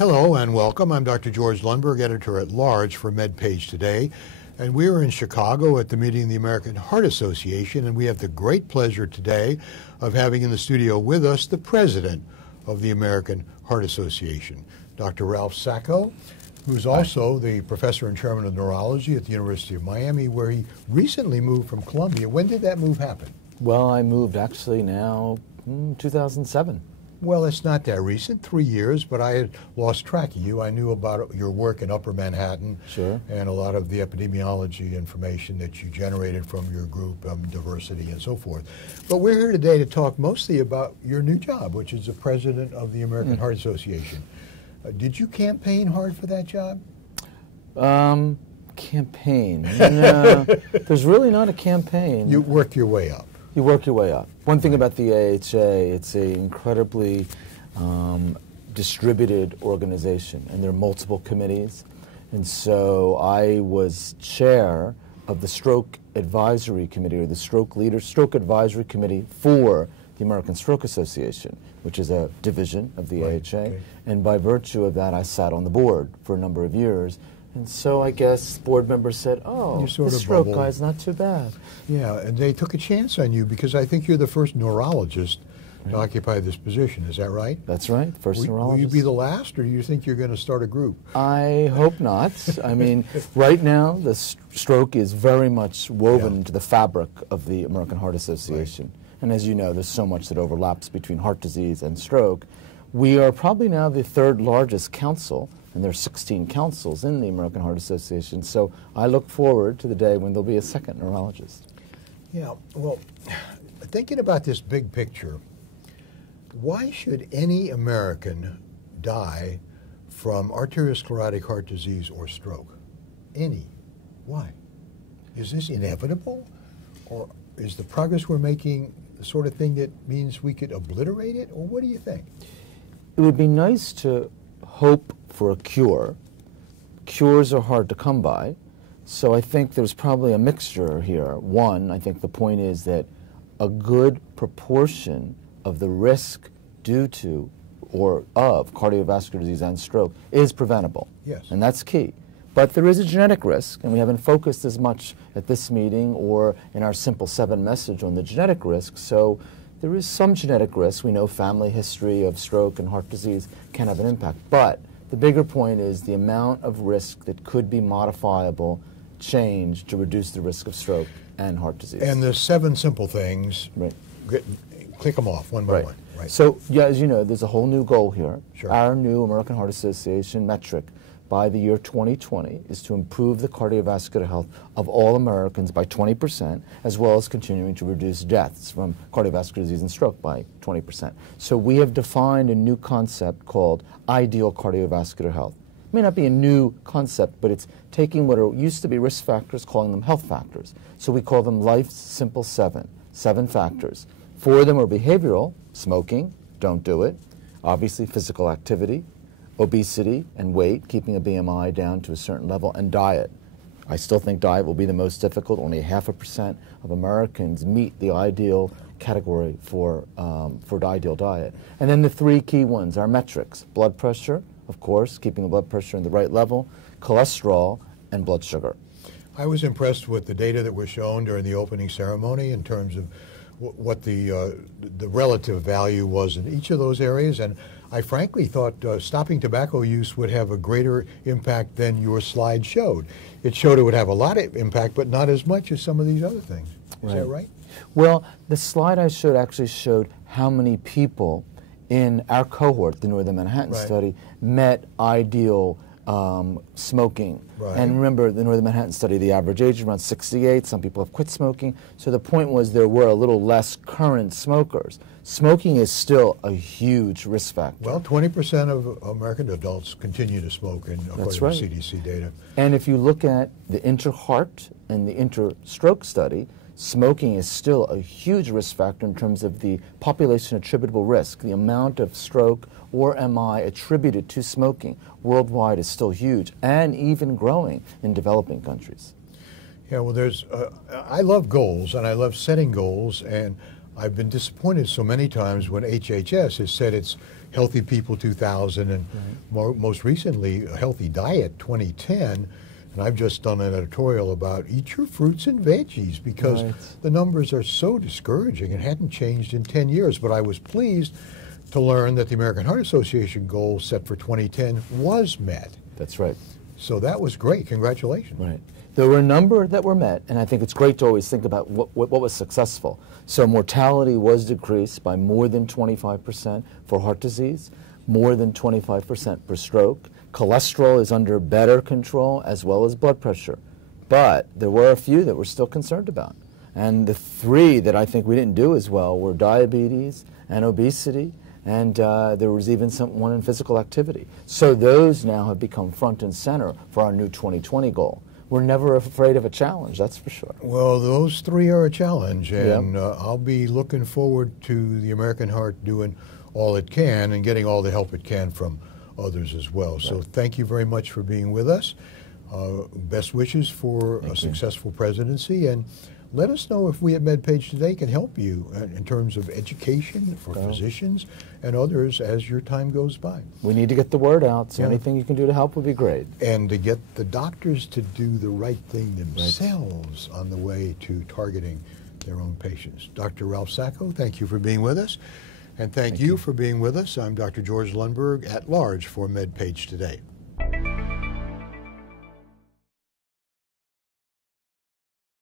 Hello and welcome. I'm Dr. George Lundberg, editor-at-large for MedPage Today, and we are in Chicago at the meeting of the American Heart Association, and we have the great pleasure today of having in the studio with us the president of the American Heart Association, Dr. Ralph Sacco, who's also the professor and chairman of neurology at the University of Miami, where he recently moved from Columbia. When did that move happen? Well, I moved actually now 2007. Well, it's not that recent, 3 years, but I had lost track of you. I knew about your work in Upper Manhattan. Sure. And a lot of the epidemiology information that you generated from your group, diversity and so forth. But we're here today to talk mostly about your new job, which is the president of the American Heart Association. Did you campaign hard for that job? Campaign? No, there's really not a campaign. You work your way up. You work your way up. One thing about the AHA, it's an incredibly distributed organization, and there are multiple committees. And so I was chair of the Stroke Advisory Committee, or the Stroke Advisory Committee for the American Stroke Association, which is a division of the AHA. Okay. And by virtue of that, I sat on the board for a number of years. And so I guess board members said, oh, the stroke guy's not too bad. Yeah, and they took a chance on you because I think you're the first neurologist to occupy this position. Is that right? That's right, first neurologist. Will you be the last, or do you think you're going to start a group? I hope not. I mean, right now, the stroke is very much woven into the fabric of the American Heart Association. Right. And as you know, there's so much that overlaps between heart disease and stroke. We are probably now the third largest council, and there are 16 councils in the American Heart Association, so I look forward to the day when there'll be a second neurologist. Yeah, well, thinking about this big picture, why should any American die from arteriosclerotic heart disease or stroke? Any. Why? Is this inevitable? Or is the progress we're making the sort of thing that means we could obliterate it? Or what do you think? It would be nice to hope for a cure. Cures are hard to come by, so I think there's probably a mixture here. One, I think the point is that a good proportion of the risk due to or of cardiovascular disease and stroke is preventable. Yes. And that's key. But there is a genetic risk, and we haven't focused as much at this meeting or in our Simple 7 message on the genetic risk, so there is some genetic risk. We know family history of stroke and heart disease can have an impact. But the bigger point is the amount of risk that could be modifiable change to reduce the risk of stroke and heart disease. And the 7 simple things, click them off one by one. Right. So, yeah, as you know, there's a whole new goal here. Sure. Our new American Heart Association metric by the year 2020 is to improve the cardiovascular health of all Americans by 20%, as well as continuing to reduce deaths from cardiovascular disease and stroke by 20%. So we have defined a new concept called ideal cardiovascular health. It may not be a new concept, but it's taking what used to be risk factors, calling them health factors. So we call them life's simple 7 factors. 4 of them are behavioral: smoking, don't do it, obviously physical activity, obesity and weight, keeping a BMI down to a certain level, and diet. I still think diet will be the most difficult. Only 0.5% of Americans meet the ideal category for the ideal diet. And then the 3 key ones are metrics: blood pressure, of course, keeping the blood pressure in the right level, cholesterol, and blood sugar. I was impressed with the data that was shown during the opening ceremony in terms of what the relative value was in each of those areas, and I frankly thought stopping tobacco use would have a greater impact than your slide showed. It showed it would have a lot of impact, but not as much as some of these other things. Is that right? Well, the slide I showed actually showed how many people in our cohort, the Northern Manhattan study, met ideal smoking. Right. And remember, the Northern Manhattan study, the average age is around 68. Some people have quit smoking. So the point was there were a little less current smokers. Smoking is still a huge risk factor. Well, 20% of American adults continue to smoke, according to CDC data. And if you look at the inter-heart and the inter-stroke study, smoking is still a huge risk factor in terms of the population attributable risk. The amount of stroke or MI attributed to smoking worldwide is still huge and even growing in developing countries. Yeah, well, I love goals, and I love setting goals, and I've been disappointed so many times when HHS has said it's Healthy People 2000, and most recently, A Healthy Diet 2010. And I've just done an editorial about eat your fruits and veggies, because the numbers are so discouraging. It hadn't changed in 10 years, but I was pleased to learn that the American Heart Association goal set for 2010 was met. That's right. So that was great. Congratulations. Right. There were a number that were met, and I think it's great to always think about what was successful. So mortality was decreased by more than 25% for heart disease, more than 25% for stroke. Cholesterol is under better control, as well as blood pressure. But there were a few that we're still concerned about. And the three that I think we didn't do as well were diabetes and obesity, and there was even one in physical activity. So those now have become front and center for our new 2020 goal. We're never afraid of a challenge, that's for sure. Well, those three are a challenge, and I'll be looking forward to the American Heart doing all it can and getting all the help it can from others as well. Right. So thank you very much for being with us. Best wishes for a successful presidency, and let us know if we at MedPage Today can help you in terms of education for physicians and others as your time goes by. We need to get the word out, so anything you can do to help would be great. And to get the doctors to do the right thing themselves on the way to targeting their own patients. Dr. Ralph Sacco, thank you for being with us. And thank you for being with us. I'm Dr. George Lundberg, at large for MedPage Today.